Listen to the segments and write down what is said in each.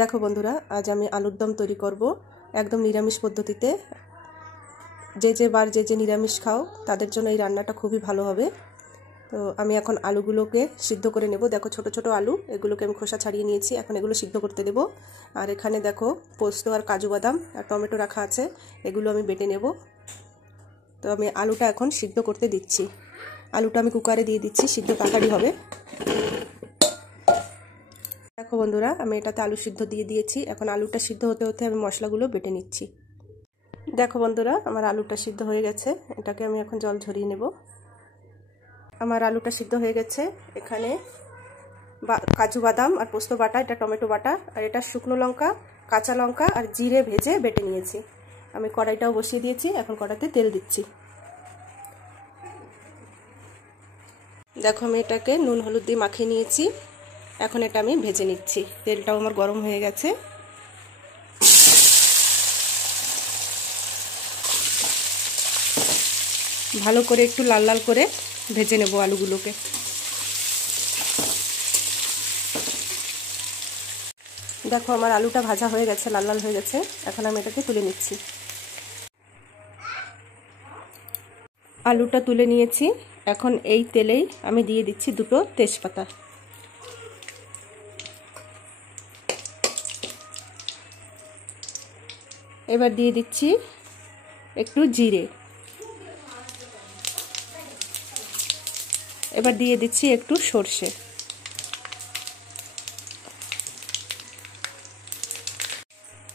দেখো বন্ধুরা, আজ আমি আলুর দম তৈরি করব একদম নিরামিষ পদ্ধতিতে। যে বার যে নিরামিষ খাও তাদের জন্য এই রান্নাটা খুবই ভালো হবে। তো আমি এখন আলুগুলোকে সিদ্ধ করে নেব। দেখো ছোট ছোট আলু, এগুলোকে আমি খোসা ছাড়িয়ে নিয়েছি। এখন এগুলো সিদ্ধ করতে দেব। আর এখানে দেখো পোস্ত আর কাজু বাদাম আর টমেটো রাখা আছে, এগুলো আমি বেটে নেব। তো আমি আলুটা এখন সিদ্ধ করতে দিচ্ছি। আলুটা আমি কুকারে দিয়ে দিচ্ছি, সিদ্ধ তাড়াতাড়ি হবে। দেখো বন্ধুরা, আমি এটাতে আলু সিদ্ধ দিয়ে দিয়েছি। এখন আলুটা সিদ্ধ হতে হতে আমি মশলাগুলো বেটে নিচ্ছি। দেখো বন্ধুরা, আমার আলুটা সিদ্ধ হয়ে গেছে। এটাকে আমি এখন জল ঝরিয়ে নেব। আমার আলুটা সিদ্ধ হয়ে গেছে। এখানে কাজু বাদাম আর পোস্ত বাটা, এটা টমেটো বাটা, আর এটা শুকনো লঙ্কা, কাঁচা লঙ্কা আর জিরে ভেজে বেটে নিয়েছি। আমি কড়াইটাও বসিয়ে দিয়েছি। এখন কড়াইতে তেল দিচ্ছি। দেখো আমি এটাকে নুন হলুদ দিয়ে মাখিয়ে নিয়েছি। এখন এটা আমি ভেজে নিচ্ছি। তেলটাও আমার গরম হয়ে গেছে। ভালো করে একটু লাল লাল করে ভেজে নেব আলুগুলোকে। দেখো আমার আলুটা ভাজা হয়ে গেছে, লাল লাল হয়ে গেছে। এখন আমি এটাকে তুলে নিচ্ছি। আলুটা তুলে নিয়েছি। এখন এই তেলেই আমি দিয়ে দিচ্ছি দুটো তেজপাতা। এবার দিয়ে দিচ্ছি একটু জিরে। এবার দিয়ে দিচ্ছি একটু সর্ষে।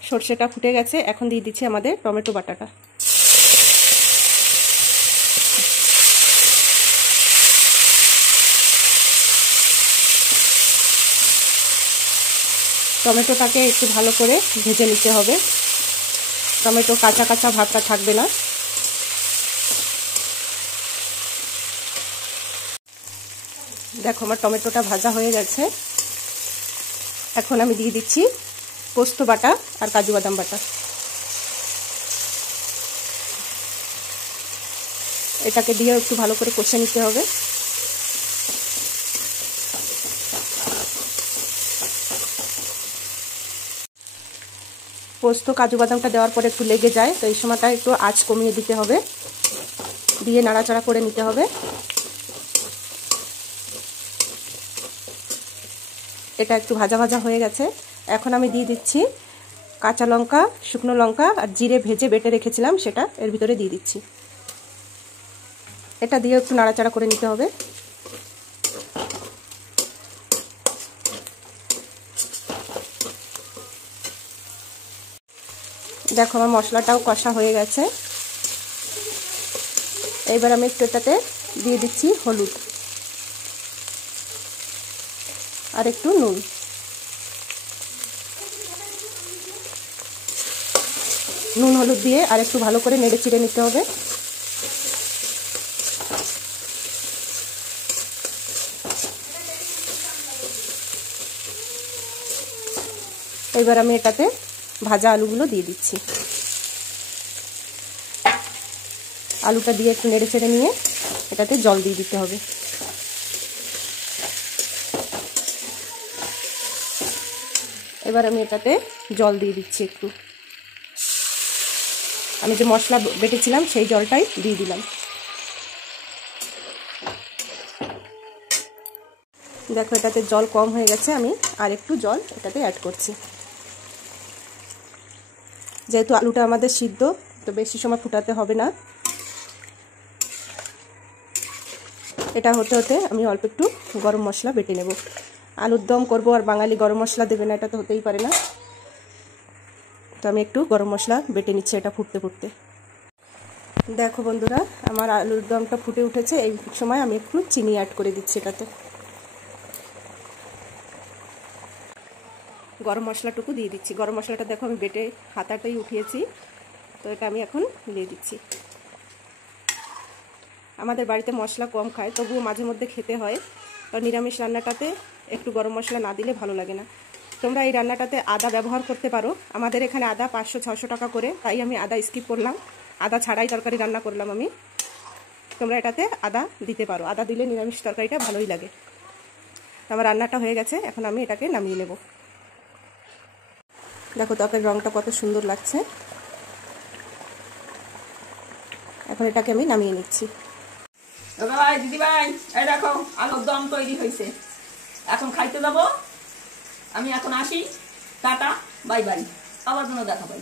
সর্ষেটা ফুটে গেছে। এখন দিয়ে দিচ্ছি আমাদের টমেটো বাটাটা। টমেটোটাকে একটু ভালো করে ভেজে নিতে হবে। টমেটো কাঁচা কাঁচা ভাবটা থাকবে না। দেখো আমার টমেটোটা ভাজা হয়ে গেছে। এখন আমি দিয়ে দিচ্ছি পোস্ত বাটা আর কাজু বাদাম বাটা। এটাকে দিয়ে একটু ভালো করে কষে নিতে হবে। পোস্ত কাজু বাদামটা দেওয়ার পরে একটু লেগে যায়, তো এই সময়টা একটু আঁচ কমিয়ে দিতে হবে, দিয়ে নাড়াচাড়া করে নিতে হবে। এটা একটু ভাজা ভাজা হয়ে গেছে। এখন আমি দিয়ে দিচ্ছি কাঁচা লঙ্কা, শুকনো লঙ্কা আর জিরে ভেজে বেটে রেখেছিলাম, সেটা এর ভিতরে দিয়ে দিচ্ছি। এটা দিয়ে একটু নাড়াচাড়া করে নিতে হবে। দেখো আমার মশলাটাও কষা হয়ে গেছে। এইবার আমি একটু এটাতে দিয়ে দিচ্ছি হলুদ আর একটু নুন। নুন হলুদ দিয়ে আর একটু ভালো করে নেড়ে চিড়ে নিতে হবে। এবার আমি এটাতে ভাজা আলুগুলো দিয়ে দিচ্ছি। আলুটা দিয়ে একটু নেড়ে চেড়ে নিয়ে এটাতে জল দিয়ে দিতে হবে। এবার আমি এটাতে জল দিয়ে দিচ্ছি একটু। আমি যে মশলা বেটেছিলাম সেই জলটাই দিয়ে দিলাম। দেখো এটাতে জল কম হয়ে গেছে, আমি আর একটু জল এটাতে অ্যাড করছি। যেহেতু আলুটা আমাদের সিদ্ধ, তো বেশি সময় ফুটাতে হবে না। এটা হতে হতে আমি অল্প একটু গরম মশলা বেটে নেব। আলুর দম করবো আর বাঙালি গরম মশলা দেবে না, এটা তো হতেই পারে না। তো আমি একটু গরম মশলা বেটে নিচ্ছি এটা ফুটতে ফুটতে। দেখো বন্ধুরা, আমার আলুর দমটা ফুটে উঠেছে। এই সময় আমি একটু চিনি অ্যাড করে দিচ্ছি এটাতে। গরম মশলাটুকু দিয়ে দিচ্ছি। গরম মশলাটা দেখো আমি বেটে হাতাটাই উঠিয়েছি, তো এটা আমি এখন দিয়ে দিচ্ছি। আমাদের বাড়িতে মশলা কম খায়, তবুও মাঝে মধ্যে খেতে হয়। তো নিরামিষ রান্নাটাতে একটু গরম মশলা না দিলে ভালো লাগে না। তোমরা এই রান্নাটাতে আদা ব্যবহার করতে পারো। আমাদের এখানে আদা 500-600 টাকা করে, তাই আমি আদা স্কিপ করলাম। আদা ছাড়াই তরকারি রান্না করলাম আমি। তোমরা এটাতে আদা দিতে পারো। আদা দিলে নিরামিষ তরকারিটা ভালোই লাগে। আমার রান্নাটা হয়ে গেছে। এখন আমি এটাকে নামিয়ে নেব। দেখো তরকারির রঙটা কত সুন্দর লাগছে। এখন এটাকে আমি নামিয়ে নিচ্ছি। ভাই দিদি ভাই, এই দেখো আলুর দম তৈরি হয়েছে, এখন খাইতে যাবো। আমি এখন আসি, টাটা বাই বাই, আবার যেন দেখা পাই।